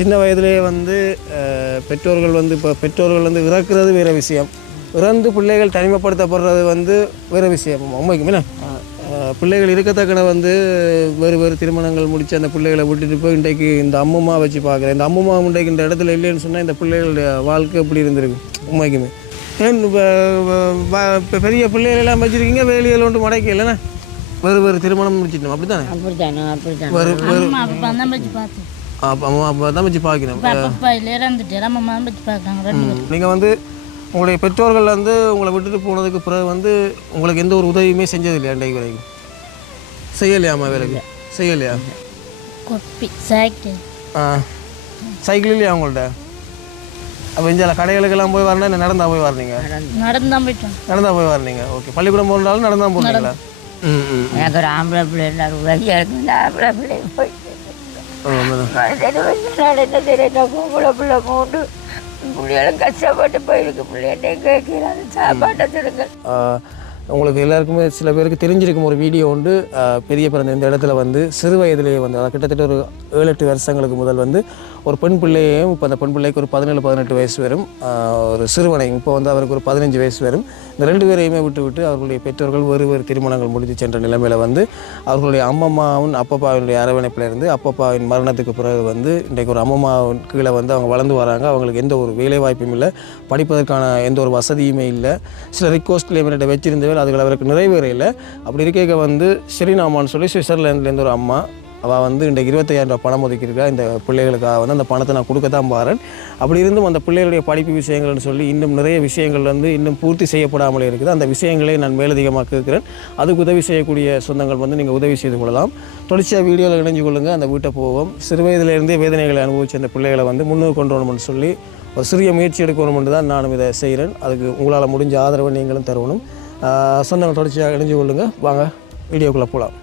சின்ன வயதிலேயே வந்து பெற்றோர்கள் வந்து இப்போ பெற்றோர்கள் வந்து இறக்குறது வேறு விஷயம். இறந்து பிள்ளைகள் தனிமைப்படுத்தப்படுறது வந்து வேறு விஷயம். உண்மைக்கும் என்ன பிள்ளைகள் இருக்கத்தக்கன வந்து வேறு வேறு திருமணங்கள் முடித்து அந்த பிள்ளைகளை விட்டுட்டு போய் இன்றைக்கு இந்த அம்முமா வச்சு பார்க்குறேன். இந்த அம்முமா இன்றைக்கு இந்த இடத்துல இல்லைன்னு சொன்னால் இந்த பிள்ளைகளுடைய வாழ்க்கை எப்படி இருந்திருக்கு? உண்மைக்குமே. ஏன் இப்போ பெரிய பிள்ளைகள் எல்லாம் வச்சுருக்கீங்க வேலையில் ஒன்று முடைக்க இல்லைண்ணா வேறு வேறு திருமணம் முடிச்சிட்டோம் அப்படி தானே அப்படித்தானே அப்படித்தானே. வேறு வேறு அம்மா அப்பா தான் வச்சு பார்த்தோம் அப்போ அம்மா அப்பா தான் வச்சு பார்க்கணும் இப்போ அப்பா இல்லை இறந்துட்டு அம்மா தான் வச்சு பார்க்குறாங்க ரெண்டு பேரும். நீங்கள் வந்து உங்களுடைய பெற்றோர்கள் வந்து உங்களை விட்டுட்டு போனதுக்கு பிறகு வந்து உங்களுக்கு எந்த ஒரு உதவியுமே செஞ்சது இல்லையா இன்றைக்கு வரைக்கும் செய்யலையாம்மா வேலைக்கு? செய்யலையா? கொப்பி சைக்கிள் ஆ. சைக்கிள் இல்லையா உங்கள்ட்ட? அப்போ இங்கே கடைகளுக்கெல்லாம் போய் வரணும் இல்லை நடந்தா போய் வரீங்க நடந்து. போயிட்டோம் நடந்தா போய் வரீங்க ஓகே. பள்ளிக்கூடம் போனாலும் நடந்தா போகிறீங்களா ம் எனக்கு ஒரு ஆம்பளை பிள்ளை ஆம்பளை பிள்ளை போய் நடந்த தெரியல பொம்பளை பிள்ளை மூண்டு பிள்ளைகளும் கஷ்டப்பட்டு போயிருக்கு பிள்ளைகிட்ட கேட்கிறாங்க சாப்பாட்டை தருங்க உங்களுக்கு எல்லாருக்குமே சில பேருக்கு தெரிஞ்சிருக்கும் ஒரு வீடியோ உண்டு. பெரிய பிறந்த இந்த இடத்துல வந்து சிறு வயதிலேயே வந்து அதாவது கிட்டத்தட்ட ஒரு ஏழு எட்டு வருஷங்களுக்கு முதல் வந்து ஒரு பெண் பிள்ளையையும் இப்போ அந்த பெண் பிள்ளைக்கு ஒரு பதினேழு பதினெட்டு வயசு வரும். ஒரு சிறுவனையும் இப்போ வந்து அவருக்கு ஒரு பதினஞ்சு வயசு வரும். இந்த ரெண்டு பேரையுமே விட்டுவிட்டு அவர்களுடைய பெற்றோர்கள் வேறு வேறு திருமணங்கள் முடித்து சென்ற நிலைமையில் வந்து அவர்களுடைய அம்மம்மாவும் அப்பப்பாவினுடைய அரவணைப்பில் இருந்து அப்பப்பாவின் மரணத்துக்கு பிறகு வந்து இன்றைக்கு ஒரு அம்மம்மாவின் கீழே வந்து அவங்க வளர்ந்து வராங்க. அவங்களுக்கு எந்த ஒரு வேலை வாய்ப்பும் இல்லை. படிப்பதற்கான எந்த ஒரு வசதியுமே இல்லை. சில ரிக்வஸ்ட்லேயும் என்கிட்ட வச்சிருந்தவர் அதுகள் அவருக்கு நிறைவேறையில் அப்படி இருக்க வந்து ஸ்ரீநாமான்னு சொல்லி சுவிட்சர்லாந்துலேருந்து ஒரு அம்மா அவள் வந்து இன்றைக்கு இருபத்தையாயிரம் ரூபாய் பணம் ஒதுக்கியிருக்கா. இந்த பிள்ளைகளுக்காக வந்து அந்த பணத்தை நான் கொடுக்க தான் பாரேன் அப்படி இருந்தும் அந்த பிள்ளைகளுடைய படிப்பு விஷயங்கள்னு சொல்லி இன்னும் நிறைய விஷயங்கள் வந்து இன்னும் பூர்த்தி செய்யப்படாமலே இருக்குது. அந்த விஷயங்களை நான் மேலதிகமாக கேட்குறேன். அதுக்கு உதவி செய்யக்கூடிய சொந்தங்கள் வந்து நீங்கள் உதவி செய்து கொள்ளலாம். தொடர்ச்சியாக வீடியோவில் இணைஞ்சு கொள்ளுங்கள் அந்த வீட்டை போவோம். சிறு வயதிலிருந்தே வேதனைகளை அனுபவிச்ச அந்த பிள்ளைகளை வந்து முன்னுக்கு கொண்டு வரணும்னு சொல்லி ஒரு சிறிய முயற்சி எடுக்கணும்னு தான் நானும் இதை செய்கிறேன். அதுக்கு உங்களால் முடிஞ்ச ஆதரவை நீங்களும் தருவணும் சொந்தங்கள் தொடர்ச்சியாக இணைஞ்சு கொள்ளுங்கள் வாங்க வீடியோக்குள்ளே போகலாம்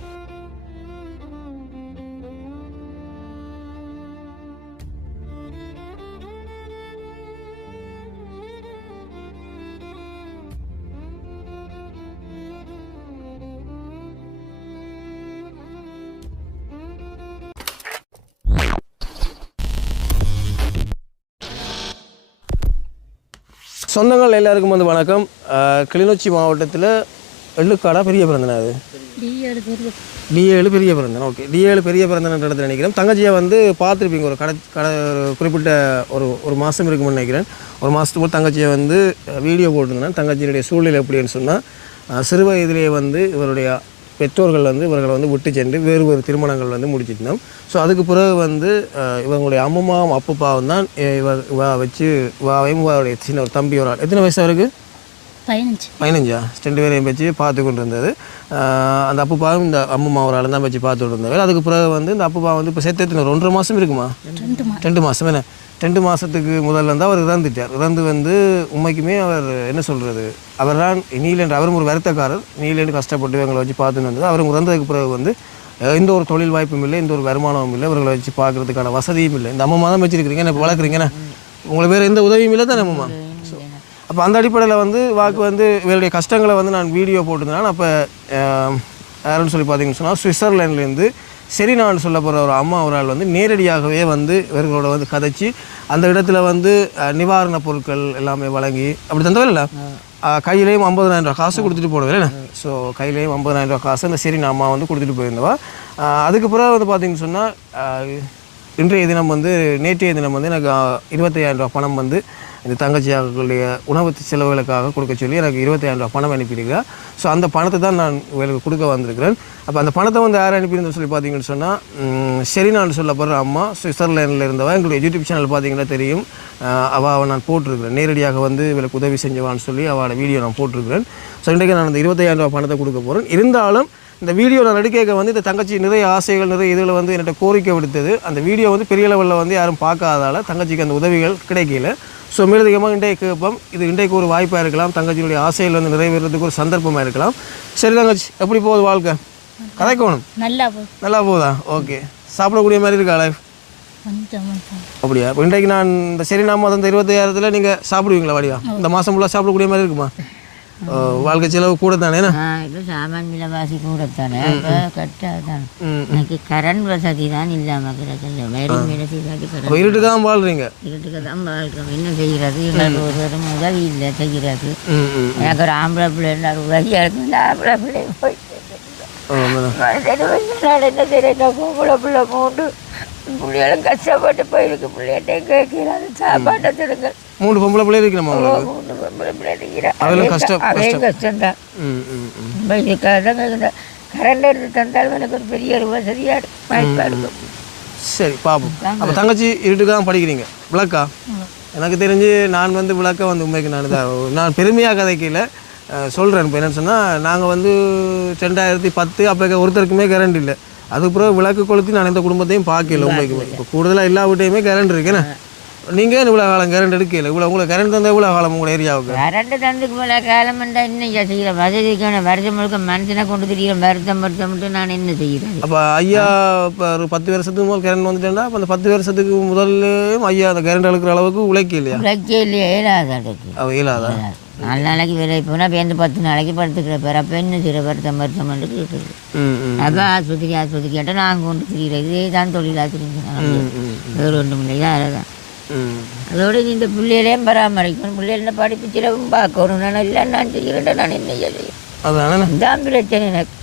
சொந்தங்கள் எல்லாருக்கும் வந்து வணக்கம். கிளிநொச்சி மாவட்டத்தில் எள்ளுக்காடா பெரிய பிறந்தனா அது? டி ஏழு பெரிய. பிறந்தன்? ஓகே. டி ஏழு பெரிய பிறந்தன் இடத்துல நினைக்கிறேன். தங்கச்சியை வந்து பார்த்துருப்பீங்க ஒரு கடை கடை ஒரு குறிப்பிட்ட ஒரு ஒரு மாதம் இருக்கும்னு நினைக்கிறேன். ஒரு மாதத்துக்கு போல் தங்கச்சியை வந்து வீடியோ போட்டிருந்தேன். தங்கச்சியினுடைய சூழ்நிலை எப்படின்னு சொன்னால் சிறு வயதிலேயே வந்து இவருடைய பெற்றோர்கள் வந்து இவர்களை வந்து விட்டு சென்று வேறு வேறு திருமணங்கள் வந்து முடிச்சிட்டோம். ஸோ அதுக்கு பிறகு வந்து இவங்களுடைய அம்மம்மாவும் அப்பப்பாவும் தான் இவர் இவா வச்சு இவாவையும் இவருடைய சின்ன ஒரு தம்பி ஒரு ஆள். எத்தனை வயசு அவருக்கு? பதினஞ்சு. பதினஞ்சா? ரெண்டு பேரையும் வச்சு பார்த்து கொண்டு இருந்தது அந்த அப்புப்பாவும் இந்த அம்மா ஒரு ஆள் தான் வச்சு பார்த்துட்டு இருந்தவர் அதுக்கு பிறகு வந்து இந்த அப்புப்பா வந்து இப்போ ஒரு ஒன்றரை மாதம் இருக்குமா? ரெண்டு மாதம் என்ன? ரெண்டு மாதத்துக்கு முதல்ல வந்து அவர் இறந்துட்டார். இறந்து வந்து உண்மைக்குமே அவர் என்ன சொல்கிறது அவர் தான் நீலன் அவரும் ஒரு வருத்தக்காரர். நீலன்னு கஷ்டப்பட்டு எங்களை வச்சு பார்த்துன்னு வந்தது. அவர் இறந்ததுக்கு பிறகு வந்து எந்த ஒரு தொழில் வாய்ப்பும் இல்லை எந்த ஒரு வருமானமும் இல்லை இவர்களை வச்சு பார்க்கறதுக்கான வசதியும் இல்லை. இந்த அம்மா தான் வச்சிருக்கிறீங்க என்ன வளர்க்குறீங்க என்ன? உங்களுக்கு வேறு எந்த உதவியும் இல்லை தானே அம்மா? அப்போ அந்த அடிப்படையில் வந்து வாக்கு வந்து இவருடைய கஷ்டங்களை வந்து நான் வீடியோ போட்டிருந்தேன். அப்போ யாருன்னு சொல்லி பார்த்தீங்கன்னு சொன்னால் சுவிட்சர்லாண்ட்லேருந்து செரினான்னு சொல்ல போகிற ஒரு அம்மா ஒரு ஆள் வந்து நேரடியாகவே வந்து இவர்களோட வந்து கதைச்சி அந்த இடத்துல வந்து நிவாரணப் பொருட்கள் எல்லாமே வழங்கி அப்படி தந்தவே இல்லை? கையிலையும் ஐம்பதனாயிரம் ரூபா காசு கொடுத்துட்டு போனது இல்லை? ஸோ கையிலையும் ஐம்பதனாயிரம் ரூபா காசு அந்த செரினா அம்மா வந்து கொடுத்துட்டு போயிருந்தவா. அதுக்கு பிறகு வந்து பார்த்தீங்கன்னு சொன்னால் இன்றைய தினம் வந்து நேற்றைய தினம் வந்து எனக்கு இருபத்தையாயிரம் ரூபா பணம் வந்து இந்த தங்கச்சியார்களுடைய உணவு செலவுகளுக்காக கொடுக்க சொல்லி எனக்கு இருபத்தாயிரம் ரூபா பணம் அனுப்பியிருக்கா ஸோ அந்த பணத்தை தான் நான் இவர்களுக்கு கொடுக்க வந்திருக்கிறேன். அப்போ அந்த பணத்தை வந்து யார் அனுப்பியிருந்தோம் சொல்லி பார்த்தீங்கன்னு சொன்னால் செரினான்னு சொல்லப்படுற அம்மா சுவிட்சர்லாண்டில் இருந்தவா எங்களுடைய யூடியூப் சேனல் பார்த்தீங்கன்னா தெரியும். அவள் அவ நான் போட்டிருக்கிறேன். நேரடியாக வந்து இவளுக்கு உதவி செஞ்சவான்னு சொல்லி அவளோட வீடியோ நான் போட்டிருக்கிறேன். ஸோ இன்றைக்கு நான் அந்த இருபத்தாயிரம் ரூபா பணத்தை கொடுக்க போகிறேன் இருந்தாலும் இந்த வீடியோ நான் நடிக்க வந்து இந்த தங்கச்சி நிறைய ஆசைகள் நிறைய இதில் வந்து என்கிட்ட கோரிக்கை விடுத்தது. அந்த வீடியோ வந்து பெரிய லெவலில் வந்து யாரும் பார்க்காதால தங்கச்சிக்கு அந்த உதவிகள் கிடைக்கல. ஸோ மேலதிகமாக இன்றைய கேட்போம். இது இன்றைக்கு ஒரு வாய்ப்பாக இருக்கலாம். தங்கச்சியுடைய ஆசைகள் வந்து நிறைவேறதுக்கு ஒரு சந்தர்ப்பமாக இருக்கலாம். சரி தங்கச்சி எப்படி போகுது வாழ்க்கை? கதைக்கணும் நல்லா போய் நல்லா போகுதா? ஓகே சாப்பிடக்கூடிய மாதிரி இருக்கா லைஃப் அப்படியா? இப்போ இன்றைக்கு நான் இந்த சரி நாம அந்த இருபத்தையாயிரத்தில் நீங்கள் சாப்பிடுவீங்களா வடிவா? இந்த மாதம் ஃபுல்லாக சாப்பிடக்கூடிய மாதிரி இருக்குமா? வாழ்க்கை செலவு கூட தானே இப்போ சாமான் விலைவாசி கூடத்தானே. அப்போ கட்டாதான். எனக்கு கரண்ட் வசதி தான் இல்லாமல் கிடக்குது. வேறு வேலை செய்தாட்டி அப்போ இருட்டுக்கு தான் வாழ்றீங்க? இருட்டுக்கு தான் வாழ்க்கை என்ன செய்கிறது எங்களுக்கு ஒருவரும் உதவி இல்லை செய்கிறது ம் எனக்கு ஒரு ஆம்பளை பிள்ளை இருந்தால் உதவியாக இருக்கும் இந்த ஆம்பளை பிள்ளை போய் என்ன செய்யறேன்? பொம்பளை பிள்ளை மூண்டு பிள்ளைகளும் கஷ்டப்பட்டு போயிருக்கு. பிள்ளைகிட்ட கேட்கிறாரு சாப்பாட்டை தருங்க மூணு பொம்பளை பிள்ளை இருக்கணுமா உங்களுக்கு? கஷ்டம், அதே கஷ்டம். இந்த கரண்ட் தந்தாலும் எனக்கு ஒரு பெரிய ஒரு வசதியாக இருக்கும் வாய்ப்பாக இருக்கும். சரி பாப்போம். அப்போ தங்கச்சி இருட்டுக்கு தான் படிக்கிறீங்க. விளக்கா? எனக்கு தெரிஞ்சு நான் வந்து விளக்க வந்து உண்மைக்கு நான் இதாக நான் பெருமையாக கதைக்கல சொல்கிறேன் இப்போ என்னன்னு சொன்னால் நாங்கள் வந்து ரெண்டாயிரத்தி பத்து அப்போ ஒருத்தருக்குமே கரண்ட் இல்லை. அதுக்கு பிறகு விளக்கு கொளுத்தி நான் எந்த குடும்பத்தையும் பார்க்கல உண்மைக்கு. இப்போ கூடுதலாக எல்லா வீட்டையுமே கரண்ட் இருக்குண்ணே நீங்கள் இவ்வளோ காலம் கரண்ட் எடுக்கல? இவ்வளோ உங்களுக்கு கரண்ட் தந்தால் இவ்வளோ காலம் உங்கள் ஏரியாவுக்கு கரண்ட் தந்துக்கு போல காலம் இருந்தால் என்ன செய்கிற வசதிக்கான வருஷம் முழுக்க மனுஷனை கொண்டு திரிகிற வருத்தம் வருத்தம் மட்டும் நான் என்ன செய்கிறேன் அப்போ ஐயா இப்போ ஒரு பத்து வருஷத்துக்கு முதல் கரண்ட் வந்துட்டேன்னா அப்போ அந்த பத்து வருஷத்துக்கு முதல்ல ஐயா அந்த கரண்ட் எடுக்கிற அளவுக்கு உழைக்க இல்லையா? உழைக்கே இல்லையா அடுக்கு அவ இயலாதா நாலு நாளைக்கு வேலை போனால் பேருந்து பத்து நாளைக்கு படுத்துக்கிற பேர் அப்போ என்ன செய்கிற வருத்தம் வருத்தம் ம் ம் அப்போ ஆஸ்பத்திரி ஆஸ்பத்திரி கேட்டால் நாங்கள் கொண்டு திரிகிறோம் இதே தான் ம் ம் வேறு ஒன்றும் அதுதான் ம் அதோட இந்த பிள்ளைகளையும் பராமரிக்கணும். பிள்ளைகள படிப்பு சிலவும் பார்க்கணும். நான் இல்லை நான் செய்கிறேன் நான் என்ன செய்யும் அதானே? இதான் பிரச்சனை எனக்கு.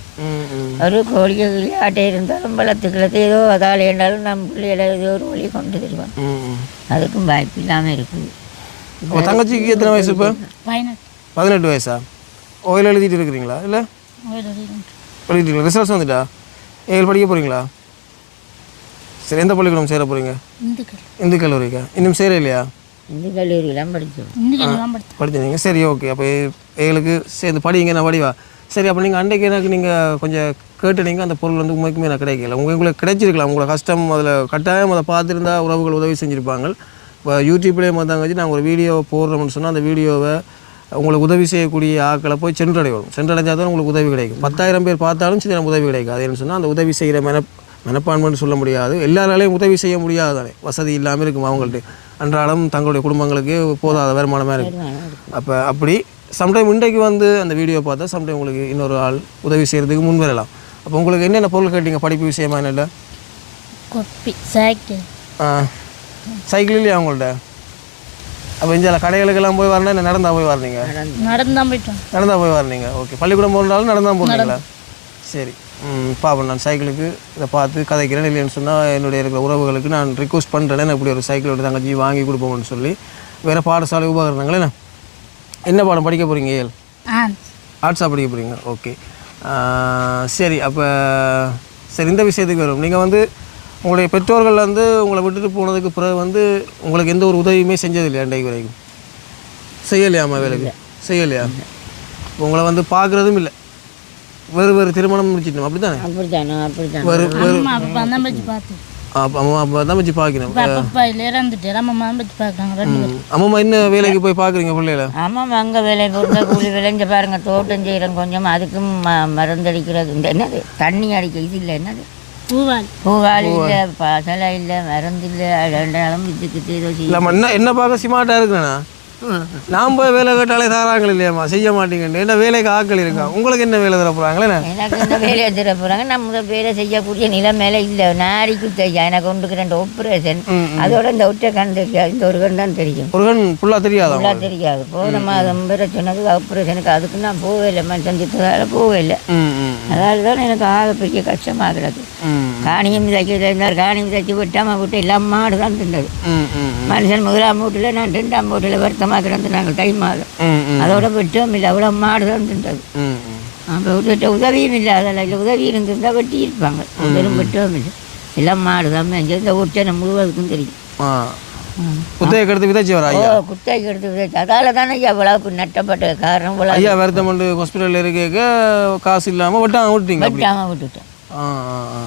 ஒரு கோழியை ஆட்டை இருந்தாலும் வளர்த்து கிளத்து ஏதோ அதால் என்றாலும் நம்ம பிள்ளைகளை ஏதோ ஒரு வழி கொண்டு தருவான் அதுக்கும் வாய்ப்பு இல்லாமல் இருக்குது அப்போ தங்கச்சிக்கு எத்தனை வயசு இப்போ? பதினெட்டு. வயசா? ஓயில் எழுதிட்டு இருக்கிறீங்களா? இல்லை. எழுதிட்டீங்களா ரிசல்ட்ஸ் வந்துட்டா? ஏழு படிக்க போகிறீங்களா சரி எந்த பள்ளிக்கூடம் சேர போகிறீங்க இந்து கல்லூரிக்கா? இன்னும் சேர இல்லையா இந்த படித்தோம். படிச்சிருந்தீங்க சரி ஓகே. அப்போ ஏழுக்கு சேர்ந்து படிங்க நான் படிவா? சரி அப்போ நீங்கள் அன்றைக்கு எனக்கு நீங்கள் கொஞ்சம் கேட்டுனீங்க அந்த பொருள் வந்து உண்மைக்குமே எனக்கு கிடைக்கல. உங்க உங்களுக்கு கிடைச்சிருக்கலாம். உங்களோட கஷ்டம் அதில் கட்டாயம் அதை பார்த்துருந்தா உறவுகள் உதவி செஞ்சுருப்பாங்க. இப்போ யூடியூப்லேயே வந்தாங்க நாங்கள் ஒரு வீடியோ போடுறோம்னு சொன்னால் அந்த வீடியோவை உங்களுக்கு உதவி செய்யக்கூடிய ஆட்களை போய் சென்றடையணும். சென்றடைஞ்சால் தான் உங்களுக்கு உதவி கிடைக்கும். பத்தாயிரம் பேர் பார்த்தாலும் சரி நமக்கு உதவி கிடைக்காது. ஏன்னு சொன்னால் அந்த உதவி செய்கிற மென மனப்பான்மைன்னு சொல்ல முடியாது. எல்லாராலையும் உதவி செய்ய முடியாது தானே வசதி இல்லாமல் இருக்கும் அவங்கள்ட்ட? அன்றாடம் தங்களுடைய குடும்பங்களுக்கு போதாத வருமானமாக இருக்கும் அப்போ அப்படி சம்டைம் இன்றைக்கு வந்து அந்த வீடியோ பார்த்தா சம்டைம் உங்களுக்கு இன்னொரு ஆள் உதவி செய்கிறதுக்கு முன் வரலாம். அப்போ உங்களுக்கு என்னென்ன பொருள் கேட்டீங்க? படிப்பு விஷயமா என்ன கொப்பி சைக்கிள். ஆ. சைக்கிள் இல்லையா உங்கள்ட்ட அப்போ இந்த கடைகளுக்கெல்லாம் போய் வரணும் என்ன நடந்தா போய் வரீங்க நடந்து தான் போயிட்டோம். நடந்தா போய் வரீங்க ஓகே. பள்ளிக்கூடம் போனாலும் நடந்தா போகிறீங்களா சரி. ம் பாப்போம் நான் சைக்கிளுக்கு இதை பார்த்து கதைக்கிறேன் இல்லைன்னு சொன்னால் என்னுடைய இருக்கிற உறவுகளுக்கு நான் ரிக்வஸ்ட் பண்ணுறேன் இப்படி ஒரு சைக்கிளோட தங்கச்சி வாங்கி கொடுப்போம்னு சொல்லி. வேறு பாடசாலை உபகரணங்களே என்ன? என்ன பாடம் படிக்க போகிறீங்க ஏல்? ஆர்ட்ஸாக படிக்க போகிறீங்க ஓகே. சரி அப்போ சரி இந்த விஷயத்துக்கு வரும். நீங்கள் வந்து உங்களுடைய பெற்றோர்கள் வந்து உங்களை விட்டுட்டு போனதுக்கு பிறகு வந்து உங்களுக்கு எந்த ஒரு உதவியுமே செஞ்சது இல்லையா இன்றைக்கு வரைக்கும்? செய்யலையாம்மா வேலைக்கு? செய்யலையா? உங்களை வந்து பார்க்குறதும் இல்லை. வேறு வேறு திருமணம் முடிச்சிட்டோம் அப்படி தானே அப்படித்தானோ அப்படித்தான். வேறு வேறு. அம்மா அப்பா தான் வச்சு பார்த்தோம் அப்போ அம்மா அப்பா தான் வச்சு பார்க்கணும். அப்பா இல்லை இறந்துட்டு அம்மா வச்சு பார்க்குறாங்க ரெண்டு அம்மா என்ன வேலைக்கு போய் பார்க்குறீங்க பிள்ளைகளை? ஆமாம் அங்கே வேலை பொருந்த கூலி விளைஞ்ச பாருங்க தோட்டம் செய்கிறோம் கொஞ்சம். அதுக்கும் ம மருந்தடிக்கிறது இந்த என்னது? தண்ணி அடிக்க இது இல்லை என்னது? பூவாளி இல்லை பசலை இல்லை மருந்து இல்லை ரெண்டாலும் இதுக்கு ஏதோ செய்ய இல்லைம்மா என்ன என்ன பார்க்க சிமாட்டாக இருக்கிறேண்ணா நான் போய் வேலை கேட்டாலே தாராங்கள் இல்லையாம்மா? செய்ய மாட்டீங்கன்னு என்ன வேலைக்கு ஆட்கள் இருக்கா? உங்களுக்கு என்ன வேலை தர போகிறாங்களே எனக்கு இந்த வேலையை தர போகிறாங்க நம்ம வேலை செய்யக்கூடிய நிலைமையில இல்லை. நாரிக்கு தெரியும் எனக்கு ஒன்றுக்கு ரெண்டு ஆப்ரேஷன் அதோட இந்த ஒற்றை கண் தெரியாது இந்த ஒரு கண் தான் தெரியும். ஒரு கண் ஃபுல்லாக தெரியாதா ஃபுல்லாக தெரியாது. போன மாதம் வேற சொன்னது ஆப்ரேஷனுக்கு அதுக்கு நான் போகவே இல்லை. மனுஷன் திட்டதால போகவே இல்லை. அதனால தான் எனக்கு ஆகப்பெரிய கஷ்டமாகிறது. ம் காணியம் தைக்கிறது இருந்தார். காணியம் தைச்சி விட்டாமல் விட்டு எல்லாம் மாடு தான் தின்னது. மனுஷன் முதலாம் வீட்டில் நான் ரெண்டாம் வீட்டில் வருத்தமாக கிடந்துனாங்க தை மாதம் ம் ம். அதோட விட்டோம் இல்லை அவ்வளோ மாடு தான் ம் அப்போ விட்டுட்ட உதவியும் இல்லை அதில் இல்லை. உதவி இருந்திருந்தால் வெட்டி இருப்பாங்க. வெறும் வெட்டவும் இல்லை. எல்லாம் மாடு தான் மேய்ஞ்சு இந்த உச்சனை முழுவதுக்கும் தெரியும். ஆ. புத்தையை கெடுத்து விதைச்சவர் ஓ ஐயா? குத்தாய்க்கு எடுத்து விதைச்சு. அதால தானே ஐயா இவ்வளவு நட்டப்பட்ட காரணம் ஐயா வருத்தமண்டு ஹாஸ்பிட்டலில் இருக்க காசு இல்லாமல் விட்டாங்க விட்டீங்க வெட்டாமல் விட்டுட்டேன் ஆ ஆ.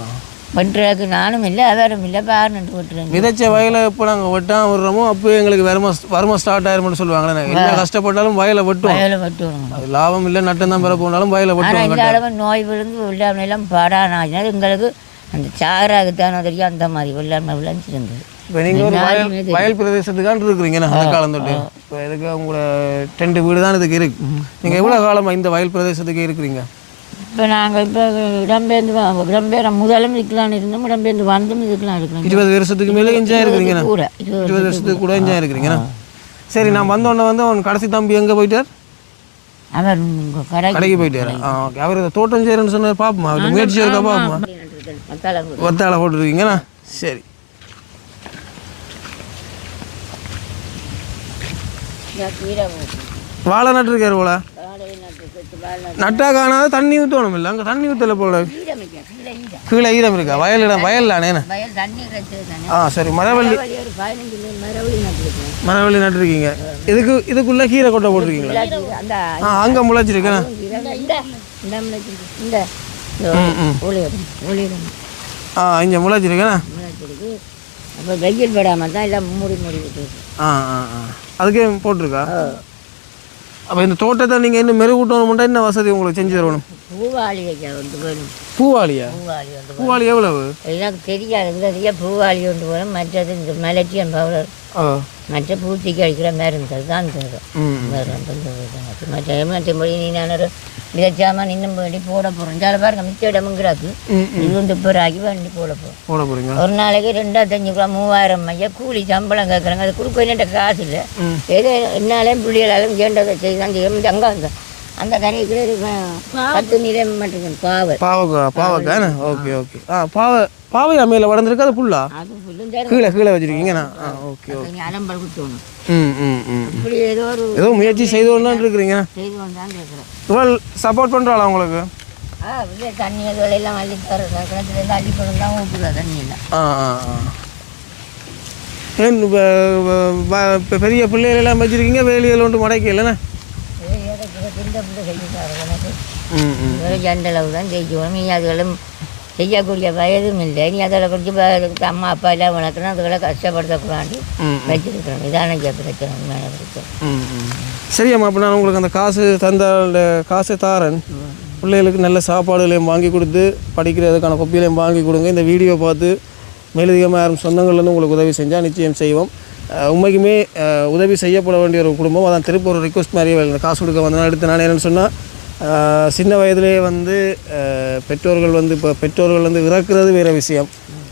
ஆ பண்ணுறதுக்கு நானும் இல்லை அவரும் இல்லை பாருன்ட்டு விட்டுருங்க விதைச்ச வயலை எப்போ நாங்கள் வெட்டாம விடுறோமோ அப்போ எங்களுக்கு வருமா வருமா ஸ்டார்ட் ஆயிரும்னு சொல்லுவாங்களே என்ன கஷ்டப்பட்டாலும் வயலை வெட்டுவோம். வயலை வெட்டுவாங்க அது லாபம் இல்லை நட்டம் தான் பெற போனாலும் வயலை வெட்டுவோம் இந்த அளவு நோய் விழுந்து வெள்ளாமை எல்லாம் படானாச்சுன்னா எங்களுக்கு அந்த சாராகுத்தானோ தெரியும் அந்த மாதிரி வெள்ளாமை விளைஞ்சிருந்தது. இப்போ நீங்கள் ஒரு வயல் வயல் பிரதேசத்துக்காண்டு இருக்கிறீங்க அந்த காலம் தொட்டு. இப்போ இதுக்கு உங்களோட டென்ட் வீடு தான் இதுக்கு இருக்கு. நீங்கள் எவ்வளோ காலமாக இந்த வயல் பிரதேசத்துக்கு இருக்கிறீங்க? இப்போ நாங்கள் இப்போ இடம்பெயர்ந்து இடம்பெயர முதலும் இதுக்கெலாம் இருந்தோம் இடம்பெயர்ந்து வந்தும் இதுக்கெலாம் இருக்கிறோம். இருபது வருஷத்துக்கு மேலே எஞ்சா இருக்கிறீங்கண்ணா? கூட இருபது வருஷத்துக்கு கூட எஞ்சா இருக்கிறீங்கண்ணா? சரி நான் வந்தோடனே வந்து அவன் கடைசி தம்பி எங்கே போயிட்டார்? அவர் கடைக்கு போயிட்டாரு. ஆ ஓகே. அவர் தோட்டம் செய்கிறேன்னு சொன்னார் பார்ப்போமா அவர் முயற்சி இருக்கா பார்ப்போமா ஒத்தாளை போட்டுருக்கீங்கண்ணா? சரி. வாழை நட்டுருக்காரு போல. நட்டு காணாத தண்ணி ஊற்றணும் இல்லை. அங்கே தண்ணி ஊற்றல போல. கீழே ஈரம் இருக்கா? வயல் தண்ணி கிடைச்சது தானே ஆ சரி. மரவள்ளி மரவள்ளி நட்டுருக்கீங்க. இதுக்கு இதுக்குள்ளே கீரை கொட்டை போட்டிருக்கீங்களா? ஆ அங்கே முளைச்சிருக்கேண்ணா கீரை இந்த இந்த முளைச்சிருக்கு. இந்த ம் ம். ஒளியிடம் ஒளியிடம் ஆ இங்கே முளைச்சிருக்கேண்ணா முளைச்சிருக்கு. அப்போ வெயில் படாமல் தான் எல்லாம் மூடி மூடி ஆ ஆ ஆ. அதுக்கே போட்டிருக்கா? அப்போ இந்த தோட்டத்தை நீங்கள் இன்னும் மெருகூட்டணும்னா என்ன வசதி உங்களுக்கு செஞ்சு தரணும்? பூவாளி வைக்க கொண்டு வேணும் பூவாளியா? பூவாளி கொண்டு பூவாளி எவ்வளவு? எனக்கு தெரியாது. இந்த பூவாளி கொண்டு போகணும். மற்றது இந்த மலட்டியன் பவுடர் மற்ற பூச்சிக்கு அடிக்கிற மருந்து தான் தேவை ம் வேறு மற்ற மற்ற மொழி நீ நான் விதைச்சாமல் இன்னும் வேண்டி போட போகிறோம் சில பாருங்க மிச்ச இடமுங்கிறாக்கு ம் இது வந்து பிறாகி வண்டி போட போகிறோம் ஒரு நாளைக்கு ரெண்டாயிரத்தஞ்சு ரூபா மூவாயிரம் ஐயா கூலி சம்பளம் கேட்குறாங்க அது கொடுக்க என்னட்ட காசு இல்லை. ஏதோ என்னாலையும் பிள்ளைகளாலும் வேண்டதை செய்து தான் செய்ய அங்கே. அந்த அந்த கரைக்கு பத்து மட்டும் பாவை. பாவக்காண்ணே ஓகே ஓகே. ஆ பாவை பாவை அம்மையில் வளர்ந்துருக்கு அது புல்லா? கீழே கீழே வச்சுருக்கீங்கண்ணா ஆ ஓகே ஓகே. கொஞ்சம் அலம்பல் குத்தணும் ம் ம் ம். இப்படி ஏதோ ஒரு ஏதோ முயற்சி செய்து ஒன்றான் இருக்கிறீங்க. செய்து இவ்வளோ சப்போர்ட் பண்ணுறாளா உங்களுக்கு? ஆ இல்லை தண்ணி எல்லாம் அள்ளி தர கிணத்துல எல்லாம் அள்ளி கொண்டு தான் ஊற்றுல தண்ணி இல்லை ஆ ஆ ஆ. ஏன் இப்போ பெரிய பிள்ளைகள் எல்லாம் வச்சுருக்கீங்க வேலிகள் ஒன்று முடைக்க இல்லைண்ணே ஏதோ இந்த பிள்ளை செய்யுறாரு எனக்கு ம் ம். வெறும் ஜண்டளவு தான் ஜெயிச்சுவோம் நீ அதுகளும் செய்யக்கூடிய வயதும் இல்லை. நீ அதில் கொஞ்சம் அம்மா அப்பா எல்லாம் வளர்க்கணும். அதுகளை கஷ்டப்படுத்தக்கூடாது. வச்சிருக்கிறோம். இதான பிரச்சனை. உண்மையான பிரச்சனை ம் ம். சரியாம்மா அப்போ நான் உங்களுக்கு அந்த காசு தந்த அந்த காசை தாரேன். பிள்ளைகளுக்கு நல்ல சாப்பாடுகளையும் வாங்கி கொடுத்து படிக்கிறதுக்கான கொப்பிகளையும் வாங்கி கொடுங்க. இந்த வீடியோ பார்த்து மேலதிகமாக யாரும் சொந்தங்கள்லேருந்து உங்களுக்கு உதவி செஞ்சால் நிச்சயம் செய்வோம். உண்மைக்குமே உதவி செய்யப்பட வேண்டிய ஒரு குடும்பம். அதான் திருப்பூர் ஒரு ரிக்வஸ்ட் மாதிரி காசு கொடுக்க வந்த அடுத்த நான் என்னென்னு சொன்னால் சின்ன வயதிலேயே வந்து பெற்றோர்கள் வந்து இப்போ பெற்றோர்கள் வந்து இறக்குறது வேறு விஷயம்.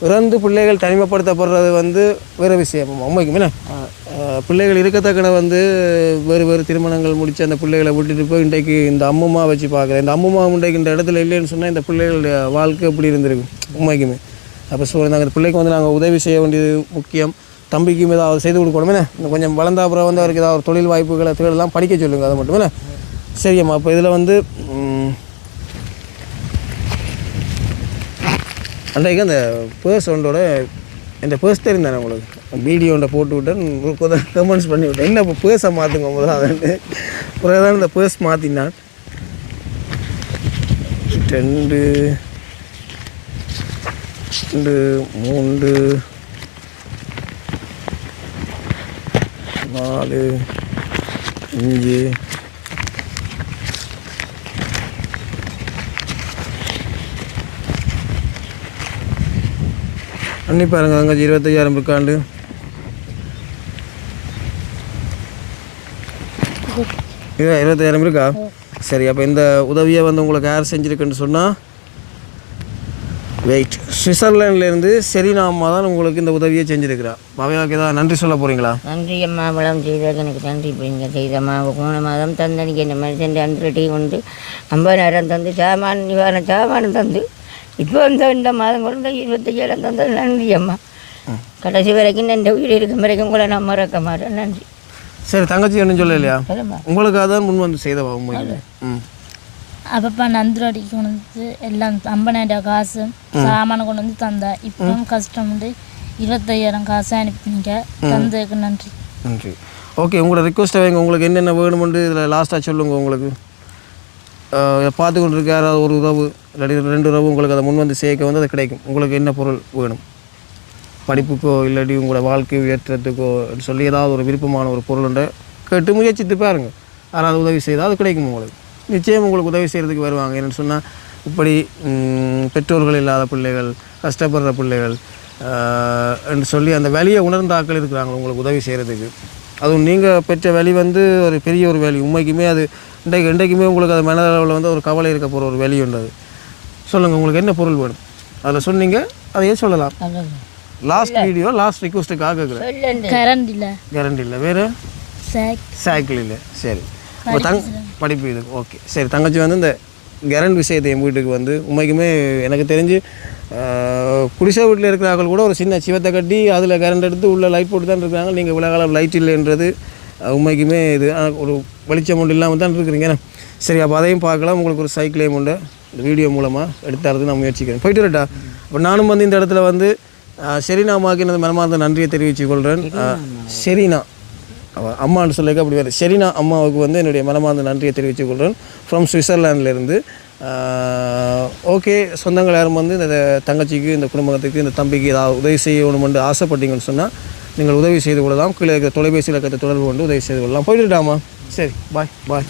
இறந்து பிள்ளைகள் தனிமைப்படுத்தப்படுறது வந்து வேறு விஷயம். உண்மைக்குமே பிள்ளைகள் இருக்கத்தக்கன வந்து வேறு வேறு திருமணங்கள் முடித்து அந்த பிள்ளைகளை விட்டுட்டு போய் இன்றைக்கு இந்த அம்முமா வச்சு பார்க்குறேன். இந்த அம்முமா இன்றைக்கு இந்த இடத்துல இல்லைன்னு சொன்னால் இந்த பிள்ளைகளுடைய வாழ்க்கை எப்படி இருந்திருக்கு உண்மைக்குமே. அப்போ ஸோ நாங்கள் பிள்ளைக்கு வந்து நாங்கள் உதவி செய்ய வேண்டியது முக்கியம். தம்பிக்கும் ஏதாவது செய்து கொடுக்கணுமே இன்னும் கொஞ்சம் வளர்ந்த அப்புறம் வந்து அவருக்கு ஏதாவது ஒரு தொழில் வாய்ப்புகளை தேடலாம் படிக்க சொல்லுங்கள் அதை மட்டுமே சரியம்மா அப்போ இதில் வந்து அன்றைக்கு அந்த பேர்ஸ் ஒன்றோட இந்த பேர்ஸ் தெரிந்தானே உங்களுக்கு? வீடியோ ஒன்றை போட்டு விட்டேன் கமெண்ட்ஸ் பண்ணி விட்டேன். என்ன இப்போ பேர்ஸை மாற்றுங்க போது அதுன்ட்டு பிறகு தான் இந்த பேர்ஸ் மாற்றினான் ரெண்டு ரெண்டு மூன்று நாலு அஞ்சு. அன்னி பாருங்க அங்கே இருபத்தையாயிரம் இருக்காண்டு இருபத்தாயிரம் இருக்கா? சரி அப்போ இந்த உதவியை வந்து உங்களுக்கு யார் செஞ்சுருக்குன்னு சொன்னால் வெயிட் சுவிட்சர்லாண்ட்லேருந்து செரீனா அம்மா தான் உங்களுக்கு இந்த உதவியை செஞ்சுருக்கிறா. பாவையாவுக்கு ஏதாவது நன்றி சொல்ல போகிறீங்களா நன்றி அம்மா வளம் செய்தது எனக்கு நன்றி பிடிங்க செய்தம்மா போன மாதம் தந்தனிக்கு என்ன மனுஷன் அன்று டீ கொண்டு ஐம்பதாயிரம் தந்து சாமான் நிவாரண சாமான் தந்து. இப்போ இந்த இந்த மாதம் கொண்டு இருபத்தையாயிரம் தந்தது. நன்றி அம்மா. கடைசி வரைக்கும் இந்த உயிர் இருக்கும் வரைக்கும் கூட நான் மறக்க மாட்டேன். நன்றி. சரி தங்கச்சி என்ன சொல்ல இல்லையா சொல்லுமா உங்களுக்காக தான் முன் வந்து செய்தவா உண்மையில் ம். அப்பப்போ நந்திரடி கொண்டு வந்து எல்லாம் ஐம்பதாயிரம் காசு சாமான கொண்டு வந்து தந்தா இப்போ கஷ்டம் வந்து இருபத்தையாயிரம் காசு அனுப்பினீங்க தந்ததுக்கு நன்றி. நன்றி. ஓகே உங்களோட ரிக்வஸ்ட்டை வைங்க. உங்களுக்கு என்னென்ன வேணுமென்று இதில் லாஸ்ட்டாக சொல்லுங்கள் உங்களுக்கு. பார்த்து கொண்டு இருக்க யாராவது ஒரு உறவு ரெண்டு உறவு உங்களுக்கு அதை முன் வந்து சேர்க்க வந்து அது கிடைக்கும். உங்களுக்கு என்ன பொருள் வேணும்? படிப்புக்கோ இல்லாட்டி உங்களோட வாழ்க்கை உயர்த்துறதுக்கோ சொல்லி ஏதாவது ஒரு விருப்பமான ஒரு பொருளுண்ட கேட்டு முயற்சித்து பாருங்கள் யாராவது உதவி செய்தால் அது கிடைக்கும் உங்களுக்கு. நிச்சயம் உங்களுக்கு உதவி செய்கிறதுக்கு வருவாங்க. என்னென்னு சொன்னால் இப்படி பெற்றோர்கள் இல்லாத பிள்ளைகள் கஷ்டப்படுற பிள்ளைகள் என்று சொல்லி அந்த வலியை உணர்ந்த ஆட்கள் இருக்கிறாங்க உங்களுக்கு உதவி செய்கிறதுக்கு அதுவும் நீங்கள் பெற்ற வேலி வந்து ஒரு பெரிய ஒரு வேலி. உண்மைக்குமே அது இன்றைக்கு இன்றைக்குமே உங்களுக்கு அது மனதளவில் வந்து ஒரு கவலை இருக்க போகிற ஒரு வேலி உண்டு அது. சொல்லுங்கள் உங்களுக்கு என்ன பொருள் வேணும்? அதில் சொன்னீங்க அதையே சொல்லலாம். லாஸ்ட் வீடியோ லாஸ்ட் ரிக்வஸ்ட்டுக்காக கேட்குறேன் கரண்ட் இல்லை. கேரண்டி இல்லை. வேறு? சேக் சைக்கிள் இல்லை. சரி. இப்போ தங் படிப்பு இது ஓகே சரி தங்கச்சி வந்து இந்த கரண்ட் விஷயத்தை என் வீட்டுக்கு வந்து உண்மைக்குமே எனக்கு தெரிஞ்சு குடிசை வீட்டில் இருக்கிறார்கள் கூட ஒரு சின்ன சிவத்தை கட்டி அதில் கரண்ட் எடுத்து உள்ள லைட் போட்டு தான் இருக்கிறாங்க நீங்கள் உலகால லைட் இல்லைன்றது உண்மைக்குமே இது ஒரு வெளிச்சம் ஒன்று இல்லாமல் தான் இருக்கிறீங்க? சரி அப்போ அதையும் பார்க்கலாம். உங்களுக்கு ஒரு சைக்கிளையும் உண்டு. இந்த வீடியோ மூலமாக எடுத்தாரது நான் முயற்சிக்கிறேன். போயிட்டு வரட்டா? இப்போ நானும் வந்து இந்த இடத்துல வந்து ஆஹ், செரினாமாக்கு எனது மனமார்ந்த நன்றியை தெரிவித்துக் கொள்கிறேன் செரினா. அம்மான்னு சொல்லிக்க அப்படி வேறு. சரினா அம்மாவுக்கு வந்து என்னுடைய மனமார்ந்த நன்றியை தெரிவித்துக் கொள்கிறேன் ஃப்ரம் சுவிட்சர்லாண்ட்லேருந்து ஓகே சொந்தங்கள் யாரும் வந்து இந்த தங்கச்சிக்கு இந்த குடும்பத்துக்கு இந்த தம்பிக்கு ஏதாவது உதவி செய்யணுமென்று ஆசைப்பட்டீங்கன்னு சொன்னால் நீங்கள் உதவி செய்து கொள்ளலாம். கீழே இருக்கிற தொலைபேசியில் இருக்கிற தொடர்பு கொண்டு உதவி செய்து கொள்ளலாம். போயிட்டுட்டாமா சரி பாய் பாய்